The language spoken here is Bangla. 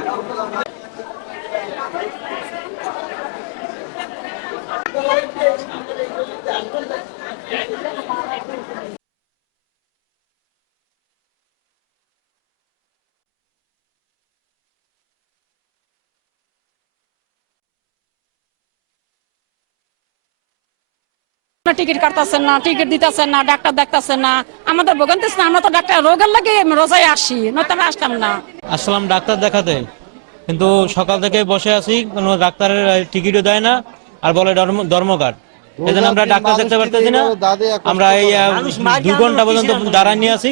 Thank you. টিকিট কাটতেছেন না টিকিট দিতেছেন না ডাক্তার দেখতেছেন না। আমাদের ভোগান্তিস না আমরা তো ডাক্তার রোগের লাগে রোজায় আসি নয়তো আমরা আসতাম না। আসলাম ডাক্তার দেখাতে কিন্তু সকাল থেকে বসে আছি কোনো ডাক্তারের টিকিটও দেয় না আর বলে ধর্ম জন্য আমরা ডাক্তার দেখতে পারতেছি না আমরা এই দু ঘণ্টা পর্যন্ত দাঁড়ায় নিয়ে আছি।